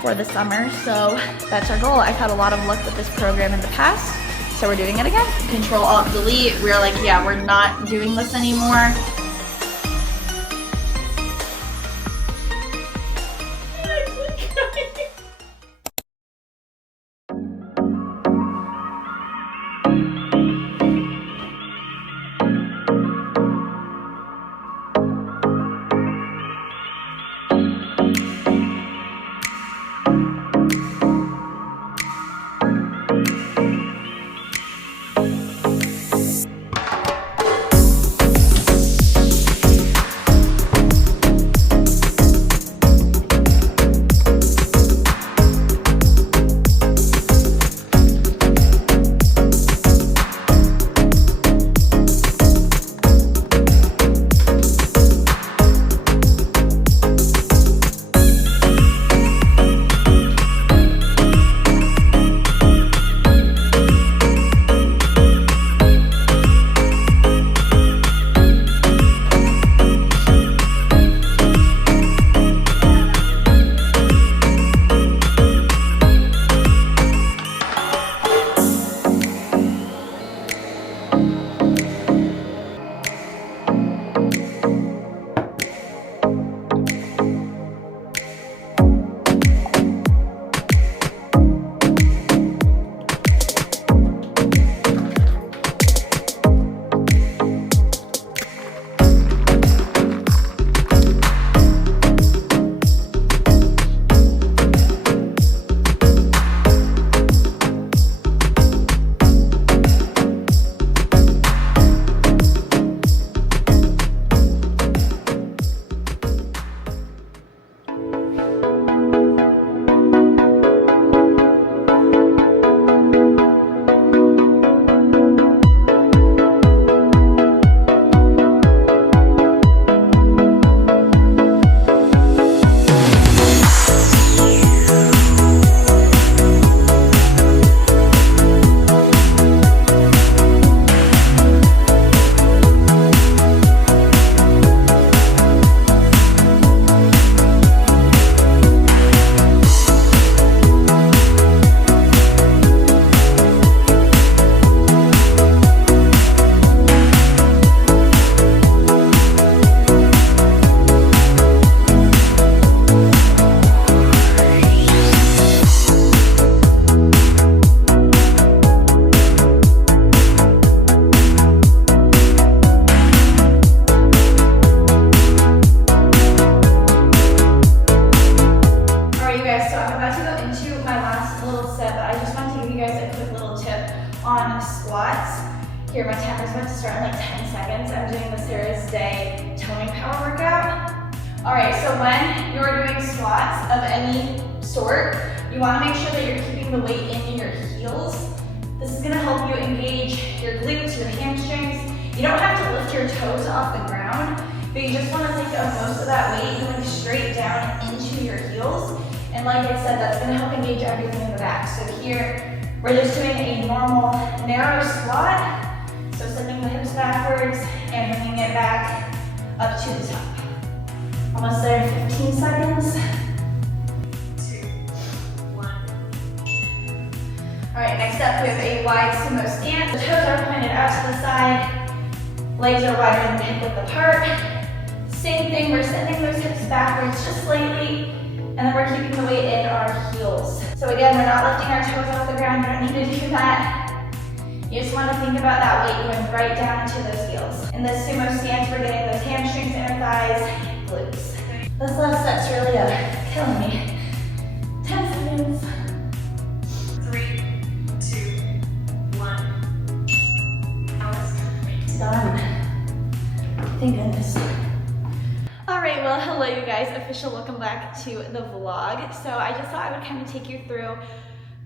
for the summer. So that's our goal. I've had a lot of luck with this program in the past, so we're doing it again. Control Alt Delete. We're like, yeah, we're not doing this anymore. On squats. Here, my timer's about to start in like 10 seconds. I'm doing the Sarah's Day toning power workout. All right, so when you're doing squats of any sort, you wanna make sure that you're keeping the weight in your heels. This is gonna help you engage your glutes, your hamstrings. You don't have to lift your toes off the ground, but you just wanna think of most of that weight going straight down into your heels. And like I said, that's gonna help engage everything in the back. So here, we're just doing a normal narrow squat. So sending the hips backwards and bringing it back up to the top. Almost there, 15 seconds. 2, 1. All right, next up we have a wide sumo stance. The toes are pointed out to the side. Legs are wider than hip width apart. Same thing, we're sending those hips backwards just slightly. And then we're keeping the weight in our heels. So again, we're not lifting our toes off the ground. You don't need to do that. You just want to think about that weight going right down into those heels. In this sumo stance, we're getting those hamstrings, inner thighs, glutes. This last set's really killing me. 10 seconds. 3, 2, 1. Alice. Done. Thank goodness. Alright, well hello you guys, official welcome back to the vlog. So I just thought I would kind of take you through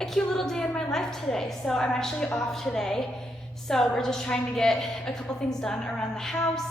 a cute little day in my life today. So I'm actually off today, so we're just trying to get a couple things done around the house.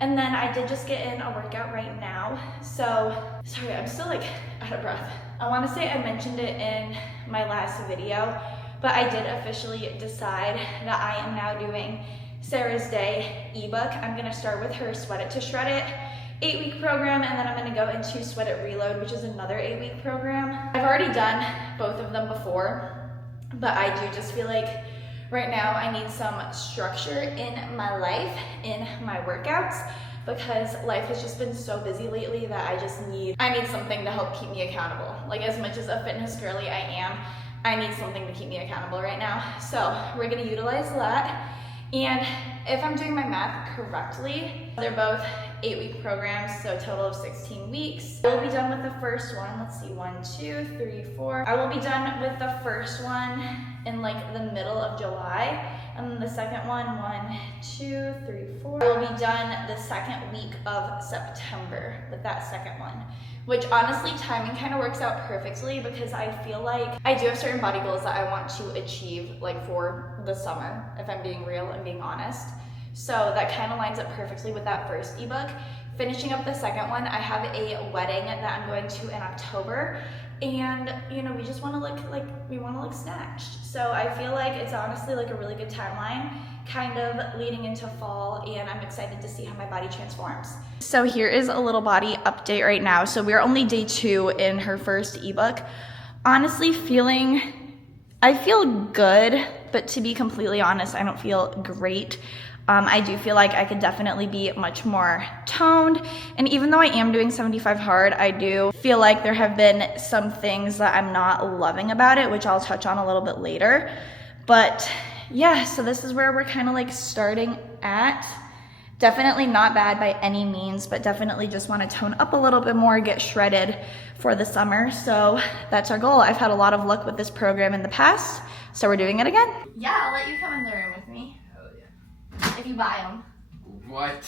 And then I did just get in a workout right now. So, sorry, I'm still like out of breath. I want to say I mentioned it in my last video, but I did officially decide that I am now doing Sarah's Day ebook. I'm gonna start with her Sweat It to Shred It 8-week program, and then I'm gonna go into Sweat It Reload, which is another 8-week program. I've already done both of them before, but I do just feel like right now I need some structure in my life, in my workouts, because life has just been so busy lately that I need something to help keep me accountable. Like, as much as a fitness girly I am, I need something to keep me accountable right now. So we're gonna utilize that. And if I'm doing my math correctly, they're both 8-week programs, so a total of 16 weeks. I will be done with the first one. Let's see, 1, 2, 3, 4. I will be done with the first one in like the middle of July. And then the second one, 1, 2, 3, 4. I will be done the second week of September with that second one, which honestly timing kind of works out perfectly because I feel like I do have certain body goals that I want to achieve like for the summer, if I'm being real and being honest. So that kind of lines up perfectly with that first ebook. Finishing up the second one, I have a wedding that I'm going to in October, and you know, we just want to look snatched. So I feel like it's honestly like a really good timeline, kind of leading into fall, and I'm excited to see how my body transforms. So here is a little body update right now. So we're only day 2 in her first ebook. Honestly, I feel good, but to be completely honest, I don't feel great. I do feel like I could definitely be much more toned, and even though I am doing 75 hard, I do feel like there have been some things that I'm not loving about it, which I'll touch on a little bit later. But yeah, so this is where we're kind of like starting at. Definitely not bad by any means, but definitely just want to tone up a little bit more, get shredded for the summer. So that's our goal. I've had a lot of luck with this program in the past, so we're doing it again. Yeah, I'll let you come in the room with me. Hell yeah. If you buy them. What?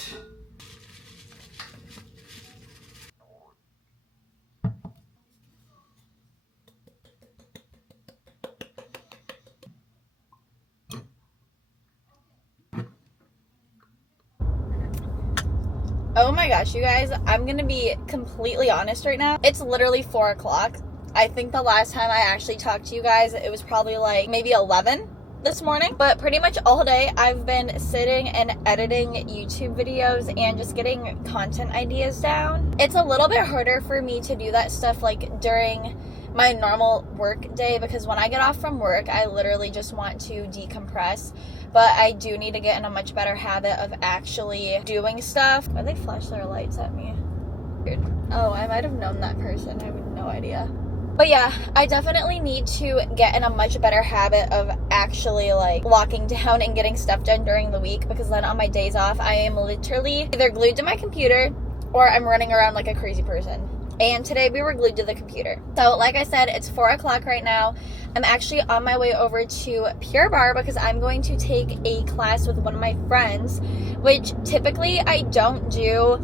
Oh my gosh, you guys, I'm gonna be completely honest right now. It's literally 4 o'clock. I think the last time I actually talked to you guys, it was probably like maybe 11 this morning. But pretty much all day, I've been sitting and editing YouTube videos and just getting content ideas down. It's a little bit harder for me to do that stuff like during my normal work day, because when I get off from work, I literally just want to decompress. But I do need to get in a much better habit of actually doing stuff. Why they flash their lights at me? Weird. Oh, I might have known that person. I have no idea. But yeah, I definitely need to get in a much better habit of actually like locking down and getting stuff done during the week, because then on my days off, I am literally either glued to my computer or I'm running around like a crazy person. And today we were glued to the computer. So like I said, it's 4 o'clock right now. I'm actually on my way over to Pure Barre because I'm going to take a class with one of my friends, which typically I don't do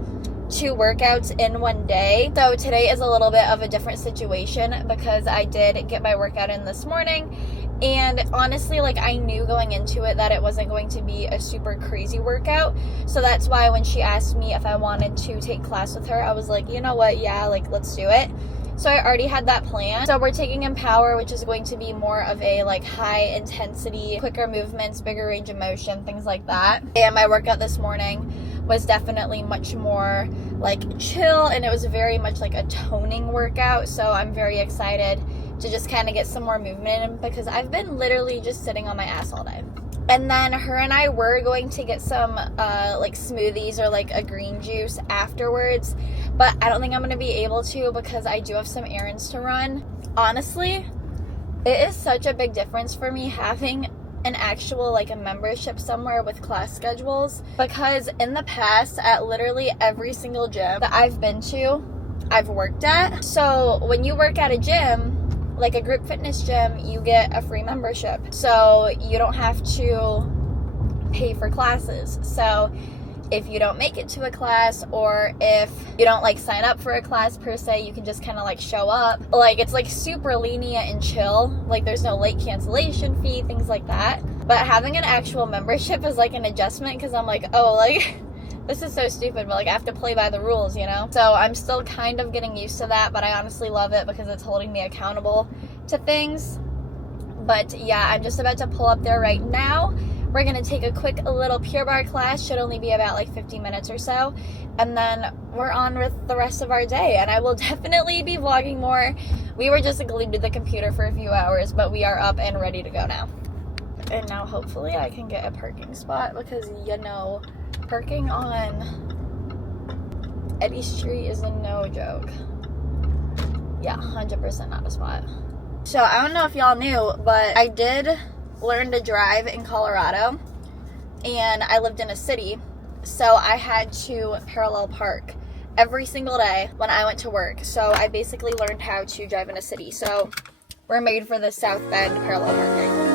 2 workouts in one day. So today is a little bit of a different situation because I did get my workout in this morning. And honestly, like I knew going into it that it wasn't going to be a super crazy workout. So that's why when she asked me if I wanted to take class with her, I was like, you know what? Yeah, like let's do it. So I already had that plan. So we're taking Empower, which is going to be more of a like high intensity, quicker movements, bigger range of motion, things like that. And my workout this morning was definitely much more like chill, and it was very much like a toning workout. So I'm very excited to just kind of get some more movement in because I've been literally just sitting on my ass all day. And then her and I were going to get some like smoothies or like a green juice afterwards, but I don't think I'm going to be able to because I do have some errands to run. Honestly, it is such a big difference for me having an actual like a membership somewhere with class schedules, because in the past at literally every single gym that I've been to, I've worked at. So when you work at a gym, like a group fitness gym, you get a free membership. So you don't have to pay for classes. So if you don't make it to a class, or if you don't like sign up for a class per se, you can just kind of like show up. Like it's like super lenient and chill. Like there's no late cancellation fee, things like that. But having an actual membership is like an adjustment, because I'm like, oh, like this is so stupid, but like I have to play by the rules, you know? So I'm still kind of getting used to that, but I honestly love it because it's holding me accountable to things. But yeah, I'm just about to pull up there right now. We're gonna take a quick little Pure Barre class, should only be about like 15 minutes or so, and then we're on with the rest of our day, and I will definitely be vlogging more. We were just glued to the computer for a few hours, but we are up and ready to go now. And now hopefully I can get a parking spot, because you know, parking on Eddy Street is a no joke. Yeah, 100% not a spot. So I don't know if y'all knew, but I did learn to drive in Colorado, and I lived in a city, so I had to parallel park every single day when I went to work. So I basically learned how to drive in a city. So we're made for the South Bend parallel parking.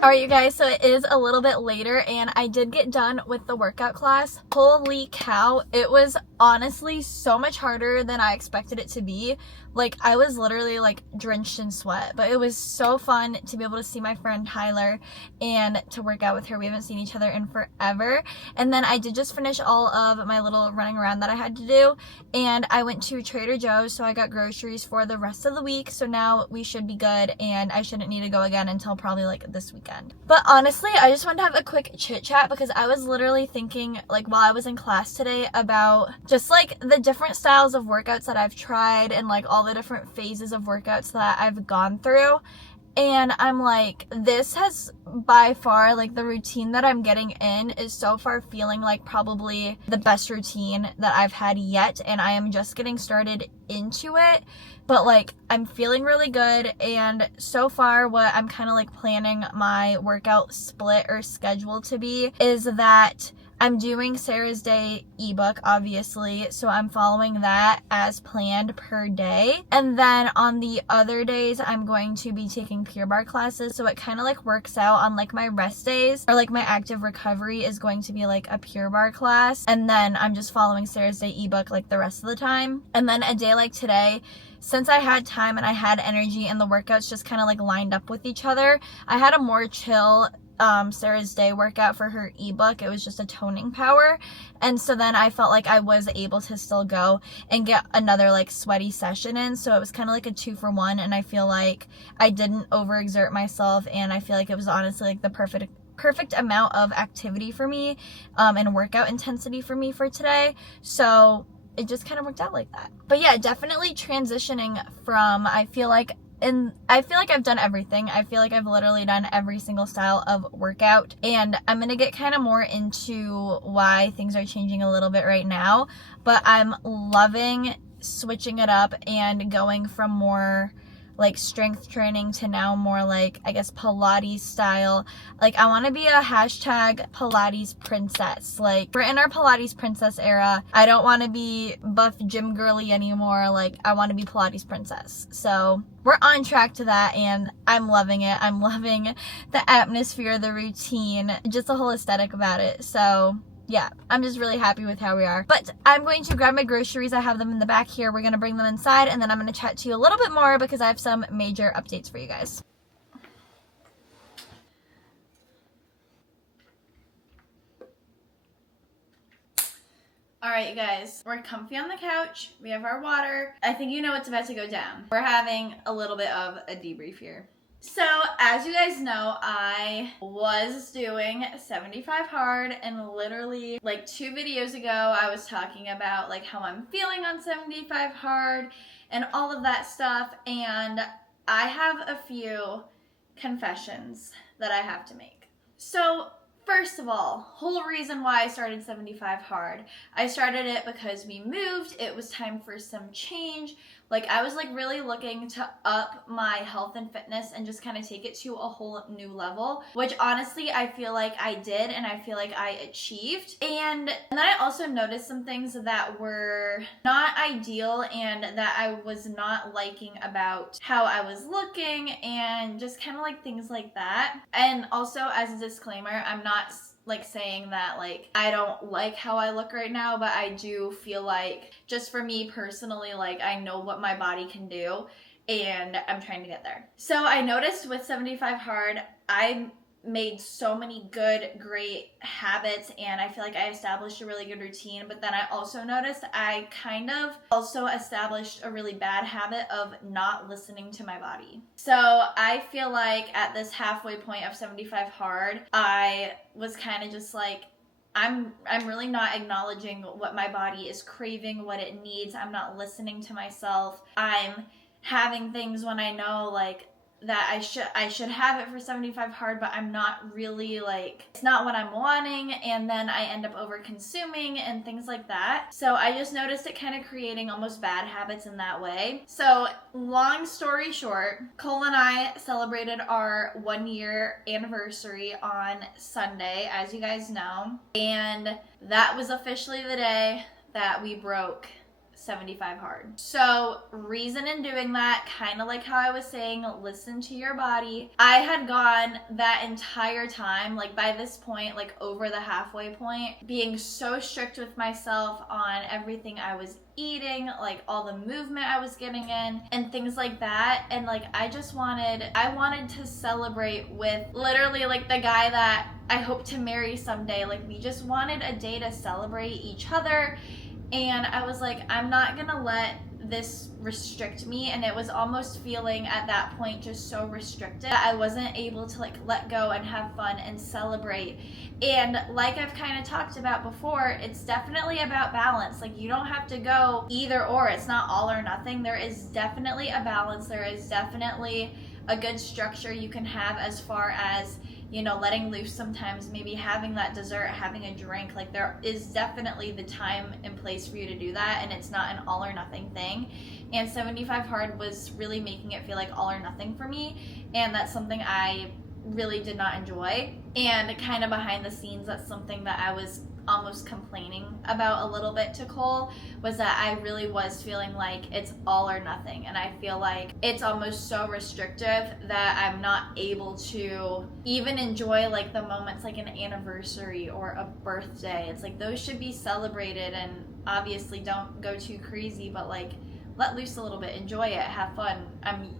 Alright, you guys, so it is a little bit later, and I did get done with the workout class. Holy cow, it was honestly so much harder than I expected it to be. Like, I was literally like drenched in sweat, but it was so fun to be able to see my friend Tyler and to work out with her. We haven't seen each other in forever. And then I did just finish all of my little running around that I had to do, and I went to Trader Joe's, so I got groceries for the rest of the week. So now we should be good, and I shouldn't need to go again until probably like this weekend. But honestly, I just wanted to have a quick chit chat, because I was literally thinking, like, while I was in class today, about just like the different styles of workouts that I've tried, and like all the different phases of workouts that I've gone through. And I'm like, this has by far, like, the routine that I'm getting in is so far feeling like probably the best routine that I've had yet, and I am just getting started into it. But like, I'm feeling really good, and so far what I'm kind of like planning my workout split or schedule to be is that I'm doing Sarah's Day ebook, obviously, so I'm following that as planned per day. And then on the other days, I'm going to be taking Pure Barre classes, so it kind of like works out on like my rest days, or like my active recovery is going to be like a Pure Barre class, and then I'm just following Sarah's Day ebook like the rest of the time. And then a day like today, since I had time and I had energy and the workouts just kind of like lined up with each other, I had a more chill Sarah's Day workout for her ebook. It was just a toning power, and so then I felt like I was able to still go and get another like sweaty session in, so it was kind of like a 2-for-1, and I feel like I didn't overexert myself, and I feel like it was honestly like the perfect amount of activity for me, and workout intensity for me for today. So it just kind of worked out like that. But yeah, definitely transitioning from, I feel like I've done everything. I feel like I've literally done every single style of workout, and I'm gonna get kind of more into why things are changing a little bit right now. But I'm loving switching it up and going from more like strength training to now more like, I guess, Pilates style. Like, I want to be a hashtag Pilates princess. Like, we're in our Pilates princess era. I don't want to be buff gym girly anymore. Like, I want to be Pilates princess. So we're on track to that, and I'm loving it. I'm loving the atmosphere, the routine, just the whole aesthetic about it. So yeah, I'm just really happy with how we are. But I'm going to grab my groceries. I have them in the back here. We're going to bring them inside, and then I'm going to chat to you a little bit more because I have some major updates for you guys. All right, you guys, we're comfy on the couch. We have our water. I think you know what's about to go down. We're having a little bit of a debrief here. So, as you guys know, I was doing 75 hard, and literally like 2 videos ago, I was talking about like how I'm feeling on 75 hard and all of that stuff, and I have a few confessions that I have to make. So, first of all, whole reason why I started 75 hard. I started it because we moved. It was time for some change. Like, I was like really looking to up my health and fitness and just kind of take it to a whole new level, which honestly I feel like I did, and I feel like I achieved. And then I also noticed some things that were not ideal and that I was not liking about how I was looking, and just kind of like things like that. And also, as a disclaimer, I'm not like saying that like I don't like how I look right now, but I do feel like, just for me personally, like I know what my body can do, and I'm trying to get there. So I noticed with 75 hard, I made so many good, great habits, and I feel like I established a really good routine. But then I also noticed I kind of also established a really bad habit of not listening to my body. So I feel like at this halfway point of 75 hard, I was kind of just like, I'm really not acknowledging what my body is craving, what it needs. I'm not listening to myself. I'm having things when I know like that I should have it for 75 hard, but I'm not really like, it's not what I'm wanting, and then I end up over consuming and things like that. So I just noticed it kind of creating almost bad habits in that way. So long story short, Cole and I celebrated our 1-year anniversary on Sunday, as you guys know, and that was officially the day that we broke 75 hard. So reason in doing that, kind of like how I was saying, listen to your body. I had gone that entire time, like by this point, like over the halfway point, being so strict with myself on everything I was eating, like all the movement I was getting in and things like that. And like I wanted to celebrate with literally like the guy that I hope to marry someday. Like we just wanted a day to celebrate each other. And I was like, I'm not gonna let this restrict me. And it was almost feeling at that point just so restricted that I wasn't able to like let go and have fun and celebrate. And like I've kind of talked about before, it's definitely about balance. Like you don't have to go either or. It's not all or nothing. There is definitely a balance. There is definitely a good structure you can have as far as, you know, letting loose sometimes, maybe having that dessert, having a drink. Like there is definitely the time and place for you to do that, and it's not an all or nothing thing. And 75 hard was really making it feel like all or nothing for me, and that's something I really did not enjoy. And kind of behind the scenes, that's something that I was almost complaining about a little bit to Cole, was that I really was feeling like it's all or nothing. And I feel like it's almost so restrictive that I'm not able to even enjoy like the moments like an anniversary or a birthday. It's like those should be celebrated, and obviously don't go too crazy, but like let loose a little bit, enjoy it, have fun.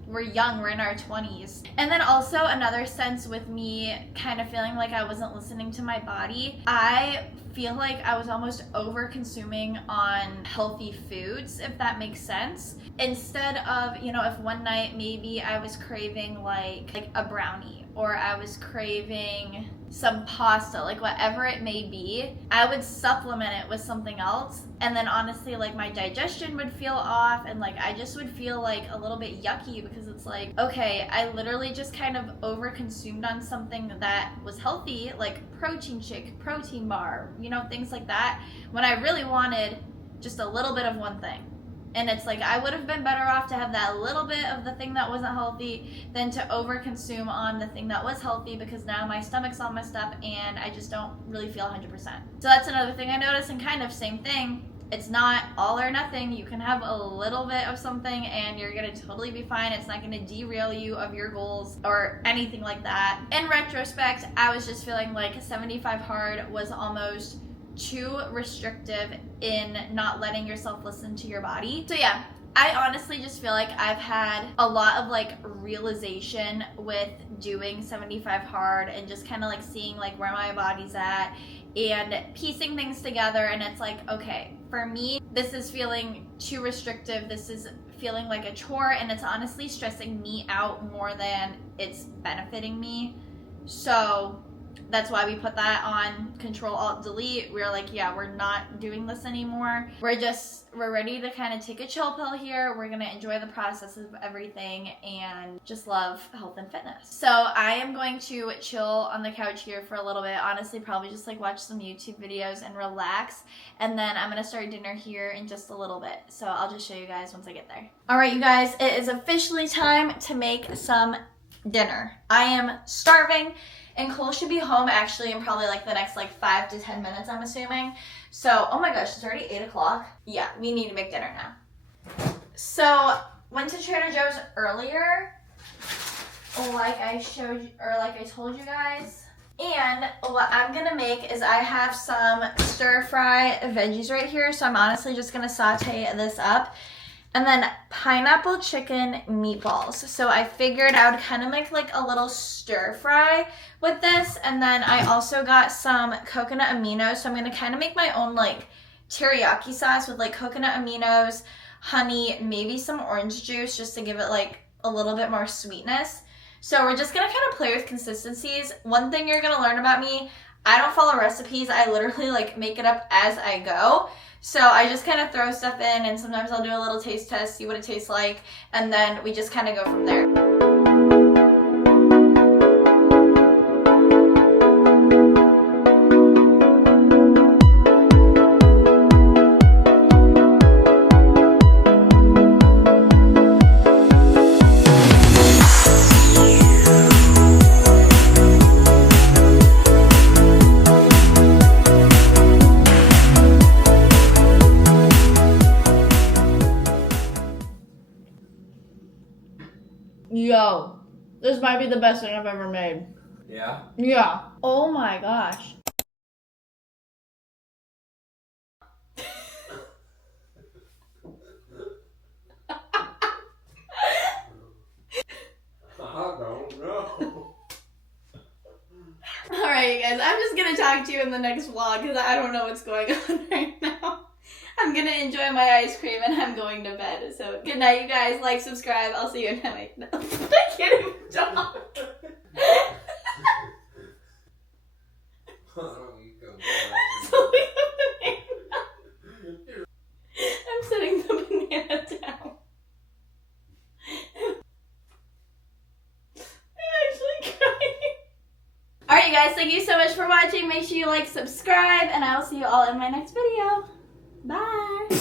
We're young, we're in our 20s. And then also another sense with me kind of feeling like I wasn't listening to my body, I feel like I was almost over consuming on healthy foods, if that makes sense. Instead of, you know, if one night maybe I was craving like a brownie, or I was craving some pasta, like whatever it may be, I would supplement it with something else. And then honestly, like my digestion would feel off, and like I just would feel like a little bit yucky, because it's like, okay, I literally just kind of over consumed on something that was healthy, like protein shake, protein bar, you know, things like that, when I really wanted just a little bit of one thing. And it's like I would have been better off to have that little bit of the thing that wasn't healthy than to overconsume on the thing that was healthy, because now my stomach's all messed up and I just don't really feel 100%. So that's another thing I noticed, and kind of same thing. It's not all or nothing. You can have a little bit of something and you're gonna totally be fine. It's not gonna derail you of your goals or anything like that. In retrospect, I was just feeling like 75 hard was almost too restrictive in not letting yourself listen to your body. So yeah, I honestly just feel like I've had a lot of like realization with doing 75 hard, and just kind of like seeing like where my body's at and piecing things together. And it's like, okay, for me, this is feeling too restrictive. This is feeling like a chore, and it's honestly stressing me out more than it's benefiting me. So that's why we put that on Control-Alt-Delete. We were like, yeah, we're not doing this anymore. We're ready to kind of take a chill pill here. We're going to enjoy the process of everything and just love health and fitness. So I am going to chill on the couch here for a little bit. Honestly, probably just like watch some YouTube videos and relax. And then I'm going to start dinner here in just a little bit. So I'll just show you guys once I get there. All right, you guys, it is officially time to make some dinner. I am starving. And Cole should be home actually in probably like the next like 5 to 10 minutes, I'm assuming. So, oh my gosh, it's already 8 o'clock. Yeah, we need to make dinner now. So, went to Trader Joe's earlier, like I showed you, or like I told you guys. And what I'm gonna make is I have some stir fry veggies right here. So I'm honestly just gonna saute this up. And then pineapple chicken meatballs. So I figured I would kind of make like a little stir fry with this. And then I also got some coconut aminos. So I'm gonna kind of make my own like teriyaki sauce with like coconut aminos, honey, maybe some orange juice just to give it like a little bit more sweetness. So we're just gonna kind of play with consistencies. One thing you're gonna learn about me, I don't follow recipes. I literally like make it up as I go. So I just kind of throw stuff in, and sometimes I'll do a little taste test, see what it tastes like, and then we just kind of go from there. Yo, this might be the best thing I've ever made. Yeah? Yeah. Oh my gosh. I don't know. Alright, you guys, I'm just gonna talk to you in the next vlog because I don't know what's going on right now. I'm gonna enjoy my ice cream and I'm going to bed. So good night, you guys. Like, subscribe. I'll see you in night. No, I can't even talk. So we have a banana. I'm setting the banana down. I'm actually crying. Alright, you guys, thank you so much for watching. Make sure you like, subscribe, and I will see you all in my next video. Bye.